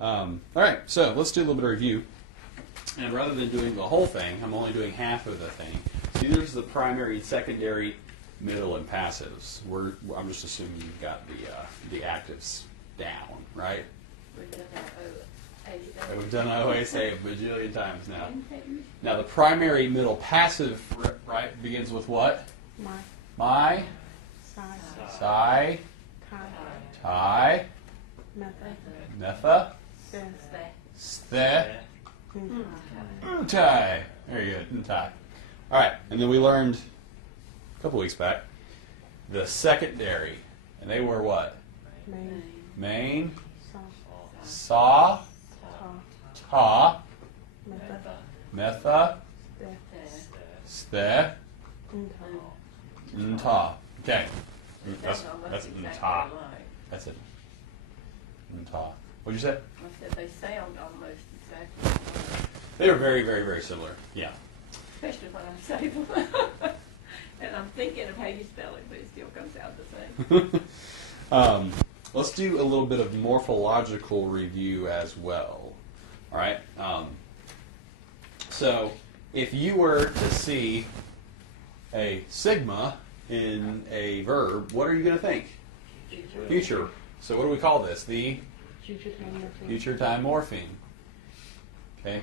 All right, so let's do a little bit of review. And rather than doing the whole thing, I'm only doing half of the thing. See, there's the primary and secondary, middle, and passives. I'm just assuming you've got the actives down, right? We've done OSA a bajillion times now. Now, the primary, middle, passive, right, begins with what? My. Psi. Tai. Metha. Sthe. Untai. Very good. Untai. All right, and then we learned a couple weeks back the secondary, and they were what? Main. Saw. Ta. Metha. Sthe. Nta. Okay. That's nta. That's it. Nta. What'd you say? I said they sound almost exactly. They were very, very, very similar. Yeah. Especially when I say them. And I'm thinking of how you spell it, but it still comes out the same. Let's do a little bit of morphological review as well. All right. So, if you were to see a sigma in a verb, what are you going to think? Future. So, what do we call this? The future time morpheme. Okay.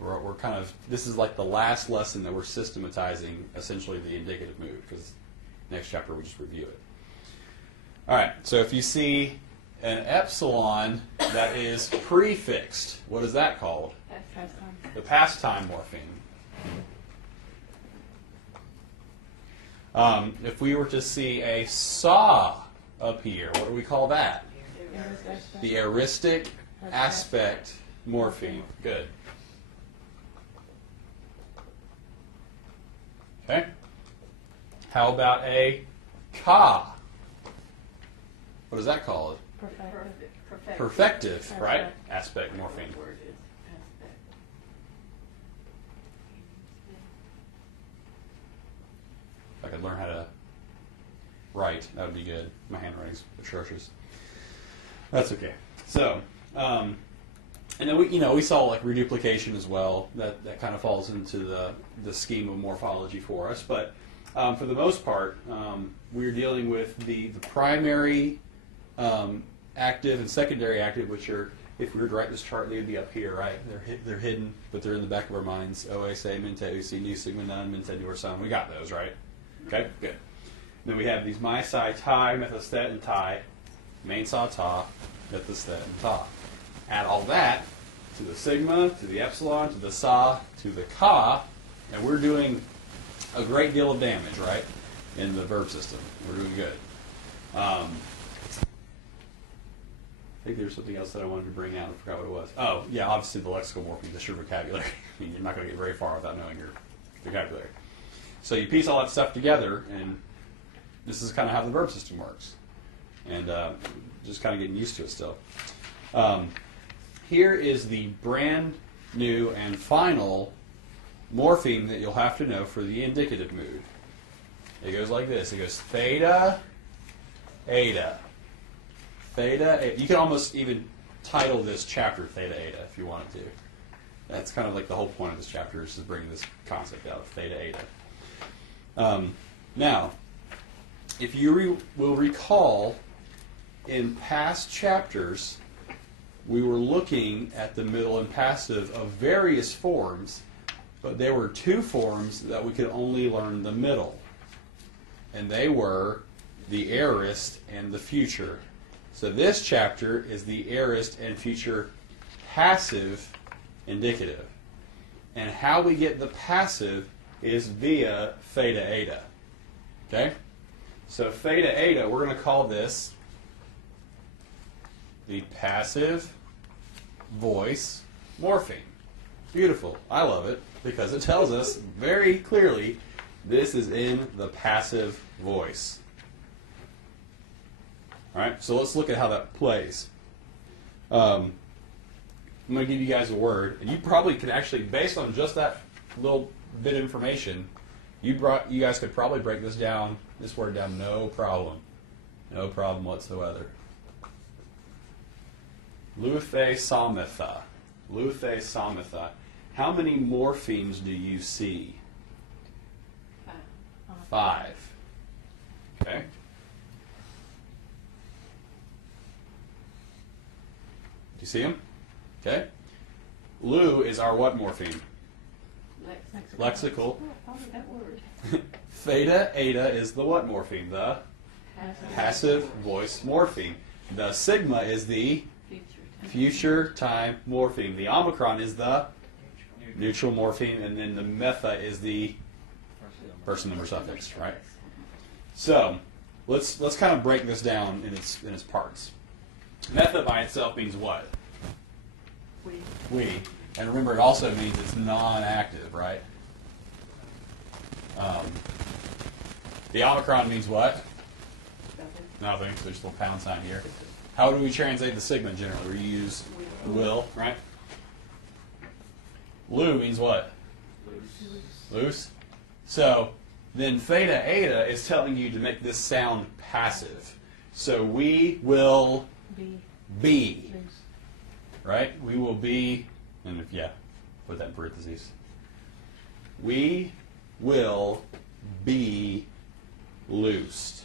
We're kind of, this is like the last lesson that we're systematizing essentially the indicative mood, because next chapter we just review it. All right, so if you see an epsilon that is prefixed, what is that called? The past time morpheme. If we were to see a saw up here, what do we call that? The aoristic aspect morpheme. Good. Okay. How about a ka? What is that called? Perfective, right? Aspect morpheme. If I could learn how to write, that would be good. My handwriting's atrocious. That's okay. So, and then we saw like reduplication as well. That kind of falls into the scheme of morphology for us. But for the most part, we're dealing with the primary active and secondary active, which are, if we were to write this chart, they would be up here, right? They're hidden, but they're in the back of our minds. OSA, Mente, Usi, Nu, Sigma, Nun, Mente, Nu, or Sun. We got those, right? Okay, good. Then we have these My, Psi, Tai, Methostet, and Tai. Main, Sa, Ta, Methostet, and Ta. Add all that to the sigma, to the epsilon, to the sa, to the ka, and we're doing a great deal of damage, right, in the verb system. We're doing good. I think there was something else that I wanted to bring out. I forgot what it was. Oh, yeah, obviously the lexical morpheme, just your vocabulary. I mean, you're not going to get very far without knowing your vocabulary. So you piece all that stuff together, and this is kind of how the verb system works. And just kind of getting used to it still. Here is the brand new and final morpheme that you'll have to know for the indicative mood. It goes like this. It goes theta, eta. Theta, eta. You can almost even title this chapter Theta, Eta if you wanted to. That's kind of like the whole point of this chapter, is to bring this concept out of Theta, Eta. Now, if you will recall, in past chapters, we were looking at the middle and passive of various forms, but there were two forms that we could only learn the middle. And they were the aorist and the future. So this chapter is the aorist and future passive indicative. And how we get the passive is via theta, eta. Okay? So theta, eta, we're going to call this the passive voice morpheme. Beautiful. I love it because it tells us very clearly this is in the passive voice. All right, so let's look at how that plays. I'm going to give you guys a word, and you probably could actually, based on just that little bit of information, you guys could probably break this word down, no problem whatsoever. Luthe samatha. Luthe samatha. How many morphemes do you see? 5. Okay. Do you see them? Okay. Lu is our what morpheme? Lexical. Oh, that word. Theta, eta is the what morpheme? The passive voice morpheme. The sigma is the future time morpheme. The omicron is the neutral morpheme, and then the metha is the person number suffix, right? So let's kind of break this down in its parts. Metha by itself means what? We. And remember, it also means it's non-active, right? The omicron means what? Nothing. There's a little pound sign here. How do we translate the sigma generally? We use will, right? Lu means what? Loose. So then theta eta is telling you to make this sound passive. So we will be. Right? We will be, and if, yeah, put that in parentheses. We will be loosed.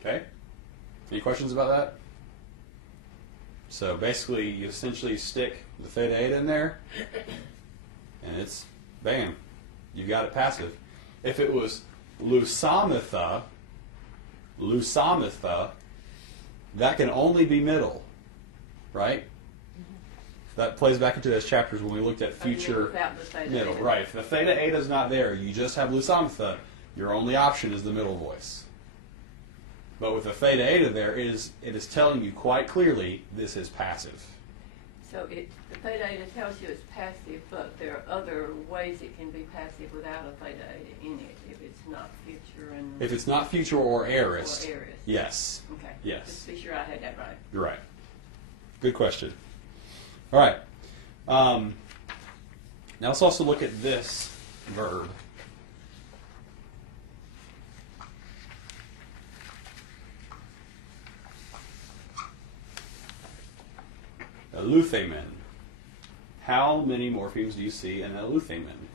Okay? Any questions about that? So basically, you essentially stick the theta eta in there, and it's, bam, you got it passive. If it was lusamitha, that can only be middle, right? That plays back into those chapters when we looked at future middle. Right. If the theta eta is not there, you just have lusamitha, your only option is the middle voice. But with the theta eta there, it is telling you quite clearly this is passive. So the theta eta tells you it's passive, but there are other ways it can be passive without a theta eta in it if it's not future and... If it's not future or aorist. Or aorist. Yes. Okay. Yes. Just be sure I had that right. You're right. Good question. All right. Now let's also look at this verb. Eluthemen. How many morphemes do you see in eluthemen?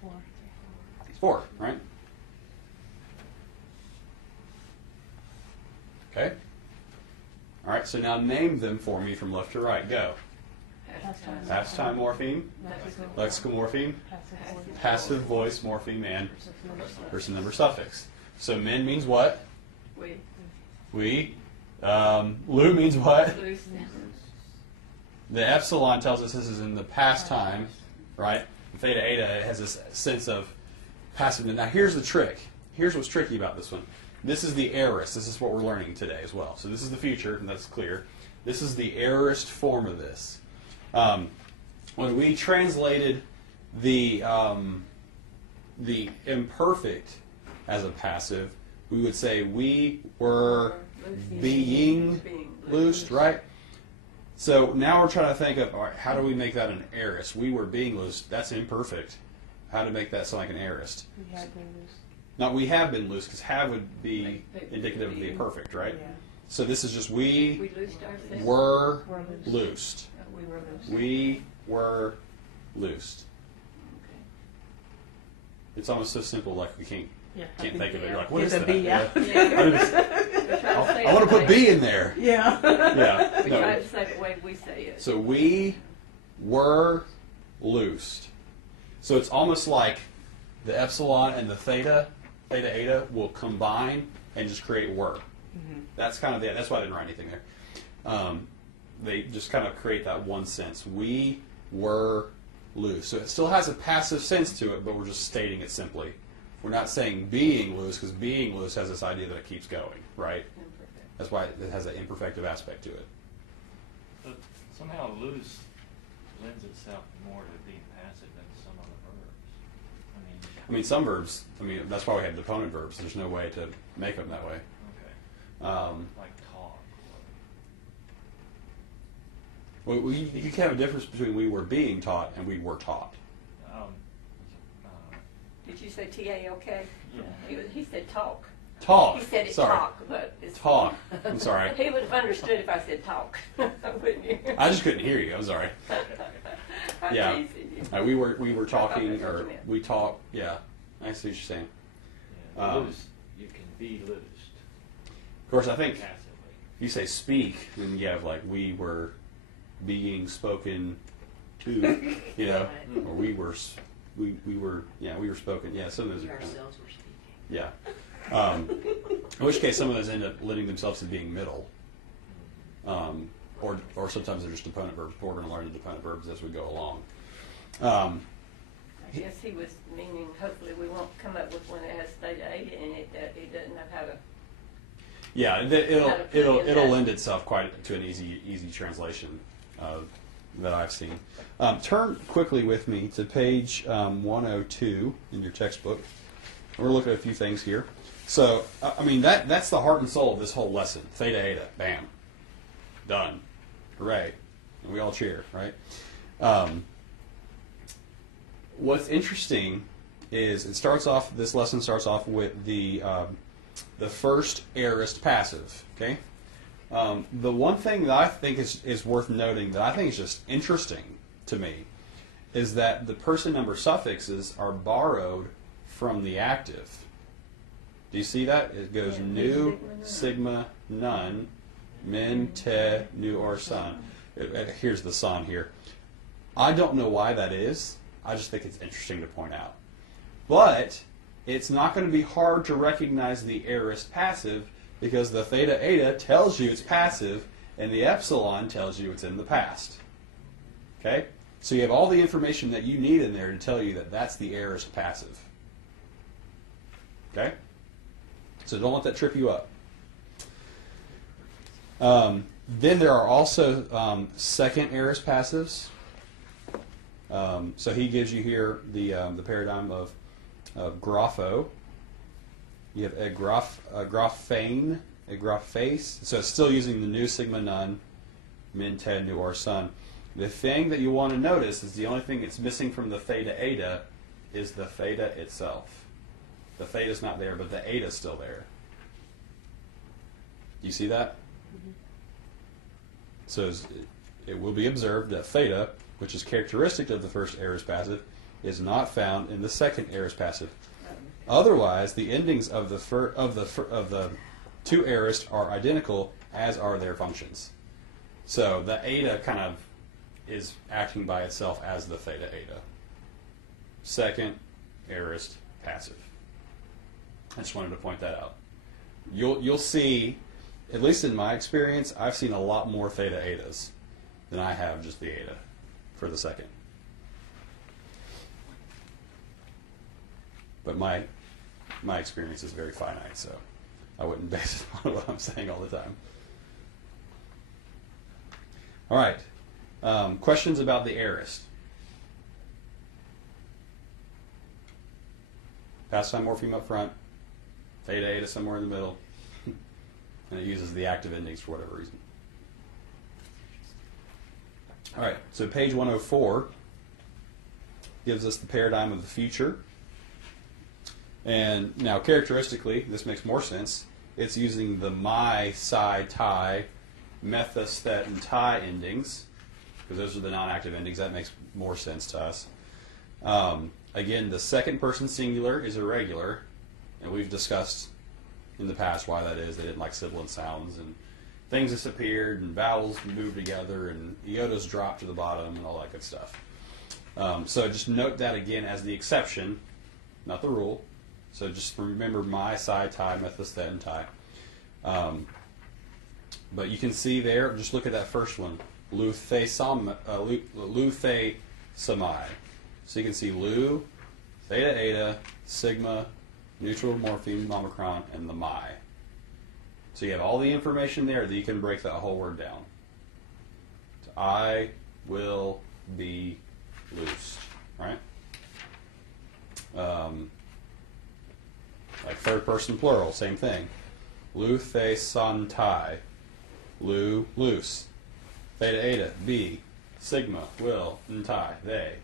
4. 4, right? Okay. All right, so now name them for me from left to right. Go. Past time morpheme, lexical morpheme, passive voice morpheme, and person number suffix. So men means what? We. Lu means what? The epsilon tells us this is in the past time, right? Theta eta has this sense of passiveness. Now here's the trick. Here's what's tricky about this one. This is the aorist. This is what we're learning today as well. So this is the future, and that's clear. This is the aorist form of this. When we translated the imperfect as a passive, we would say we were being loosed, right? So now we're trying to think of, all right, how do we make that an aorist? We were being loosed. That's imperfect. How to make that sound like an aorist? We have been loose. No, we have been loose, because have would be indicative of the imperfect, right? Yeah. So this is just we loosed ourselves. were We're loosed. We were loosed. We were loosed. Okay. It's almost so simple, like we can't Yeah. think of it. You're like, what It's is a that? B, yeah. I want to put B in there. Yeah. Yeah. We No. try to say it the way we say it. So we were loosed. So it's almost like the epsilon and the theta eta will combine and just create were. Mm-hmm. That's kind of that's why I didn't write anything there. They just kind of create that one sense. We were loose. So it still has a passive sense to it, but we're just stating it simply. We're not saying being loose, because being loose has this idea that it keeps going, right? Imperfect. That's why it has an imperfective aspect to it. But somehow loose lends itself more to being passive than some other verbs. I mean, some verbs, that's why we have deponent verbs. There's no way to make them that way. Okay. Like talk. Well, you can have a difference between we were being taught and we were taught. Did you say T-A-L-K? Yeah. He said talk. Talk. He said it Sorry. talk, but it's Talk. I'm sorry. He would have understood if I said talk, wouldn't you? I just couldn't hear you. I'm sorry. I'm Yeah. teasing you. We were talking, that's what or you meant. we talk. Yeah, I see what you're saying. Yeah, loose, you can be loosed Of course, I think passively. if you say speak, then you have like we were being spoken to, you know, Right. or we were spoken. Yeah, some of those We are. ourselves were speaking. Yeah. In which case, some of those end up lending themselves to being middle. Or sometimes they're just deponent verbs. We're going to learn the deponent verbs as we go along. I guess he was meaning, hopefully we won't come up with one that has theta eta in it that he doesn't know how to. Yeah, it'll lend itself quite to an easy translation that I've seen. Turn quickly with me to page 102 in your textbook. We're going to look at a few things here. So, I mean, that's the heart and soul of this whole lesson. Theta eta, bam, done, hooray, and we all cheer, right? What's interesting is this lesson starts off with the first aorist passive. Okay, the one thing that I think is worth noting that I think is just interesting to me is that the person number suffixes are borrowed from the active. Do you see that? It goes Yeah, nu, sigma, none, min, te, nu, or son. Here's the son here. I don't know why that is. I just think it's interesting to point out. But it's not going to be hard to recognize the aorist passive because the theta eta tells you it's passive and the epsilon tells you it's in the past. Okay? So you have all the information that you need in there to tell you that that's the aorist passive. Okay? So don't let that trip you up. Then there are also second aorist passives. So he gives you here the paradigm of grapho. You have graphane, graphace. So it's still using the nu, sigma, none, min, te, nu, or son. The thing that you want to notice is the only thing that's missing from the theta eta is the theta itself. The theta is not there, but the eta is still there. Do you see that? Mm-hmm. So it will be observed that theta, which is characteristic of the first aorist passive, is not found in the second aorist passive. Otherwise, the endings of the two aorists are identical, as are their functions. So the eta kind of is acting by itself as the theta eta. Second aorist passive. I just wanted to point that out. You'll see, at least in my experience, I've seen a lot more theta etas than I have just the eta for the second. But my experience is very finite, so I wouldn't base it on what I'm saying all the time. All right. Questions about the aorist? Pastime morpheme up front, theta eta somewhere in the middle, and it uses the active endings for whatever reason. All right, so page 104 gives us the paradigm of the future. And now, characteristically, this makes more sense. It's using the my, psi, tie, methus, thet, and tie endings, because those are the non-active endings. That makes more sense to us. Again, the second person singular is irregular, and we've discussed in the past why that is. They didn't like sibilant sounds, and things disappeared, and vowels moved together, and iotas dropped to the bottom, and all that good stuff. So just note that again as the exception, not the rule. So just remember my, psi, tie, methus, thet, and tie. But you can see there, just look at that first one, luthe samai. So you can see lu, theta eta, sigma, neutral morpheme, omicron, and the my. So you have all the information there that you can break that whole word down. So I will be loosed, right? Like third person plural, same thing. Lu, the, san, tai. Lu, loose. Theta, eta, be. Sigma, will, and tai, they.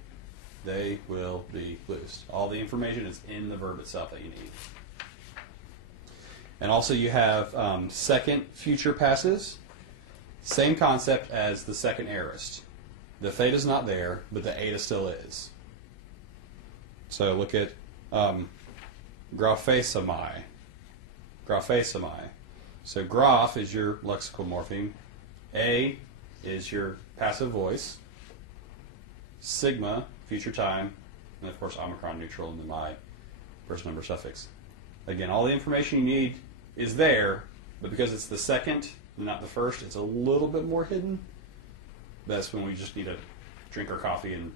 They will be loose. All the information is in the verb itself that you need. And also you have second future passes. Same concept as the second aorist. The theta's not there, but the eta still is. So look at graphesomai. Graphesomai. So graph is your lexical morpheme. A is your passive voice. Sigma, future time. And of course omicron neutral and the my first number suffix. Again, all the information you need is there, but because it's the second, not the first, it's a little bit more hidden. That's when we just need to drink our coffee and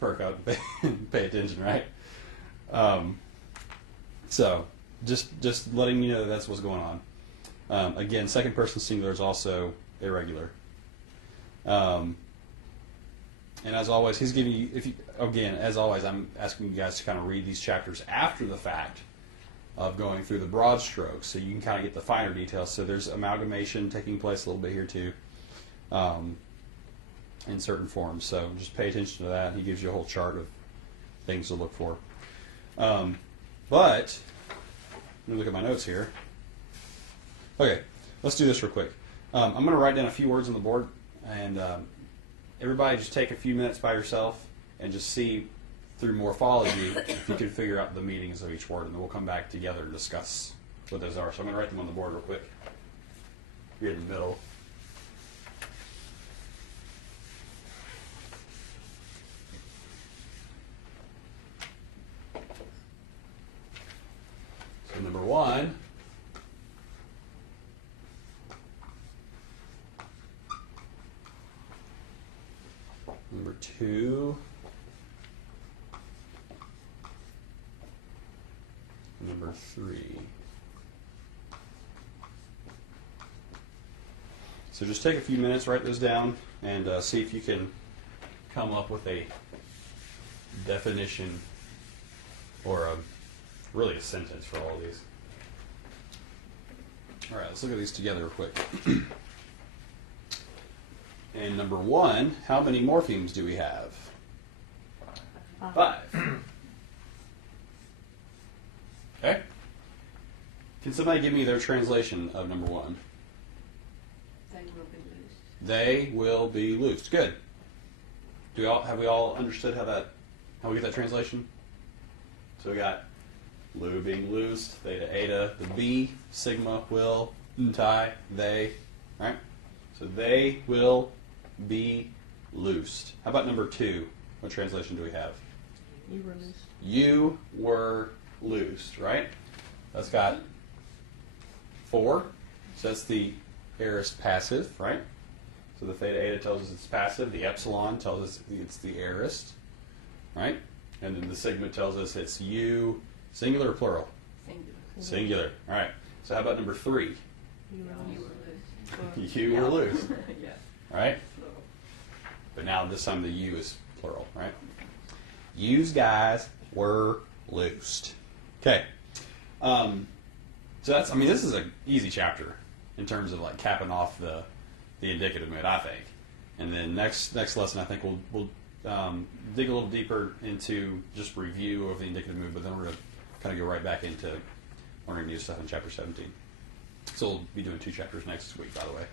perk up and pay attention, right? So, just letting you know that that's what's going on. Again, second person singular is also irregular. And as always, he's giving you, as always, I'm asking you guys to kind of read these chapters after the fact of going through the broad strokes, so you can kind of get the finer details. So there's amalgamation taking place a little bit here too, in certain forms. So just pay attention to that. He gives you a whole chart of things to look for. But let me look at my notes here. Okay, let's do this real quick. I'm going to write down a few words on the board, and everybody just take a few minutes by yourself and just see through morphology if you can figure out the meanings of each word, and then we'll come back together and discuss what those are. So I'm going to write them on the board real quick. Here in the middle. So number 1. Number 2. Number 3. So just take a few minutes, write those down, and see if you can come up with a definition or really a sentence for all of these. All right, let's look at these together real quick. And number 1, how many morphemes do we have? 5. Okay. Can somebody give me their translation of number 1? They will be loosed. They will be loosed. Good. Have we all understood how we get that translation? So we got Lu being loosed, theta, eta, the B, sigma, will, untai, they. All right. So they will be loosed. How about number 2? What translation do we have? You were loose. You were loosed, right? That's got 4. So that's the aorist passive, right? So the theta eta tells us it's passive. The epsilon tells us it's the aorist, right? And then the sigma tells us it's you, singular or plural? Singular. Singular. All right. So how about number 3? You were You loose. were loosed. You were loosed, Yeah. all right? Plural. But now this time the you is plural, right? Yous guys were loosed. Okay. So that's, this is an easy chapter in terms of like capping off the indicative mood, I think. And then next lesson, I think we'll dig a little deeper into just review of the indicative mood, but then we're going to kind of go right back into learning new stuff in chapter 17. So we'll be doing 2 chapters next week, by the way.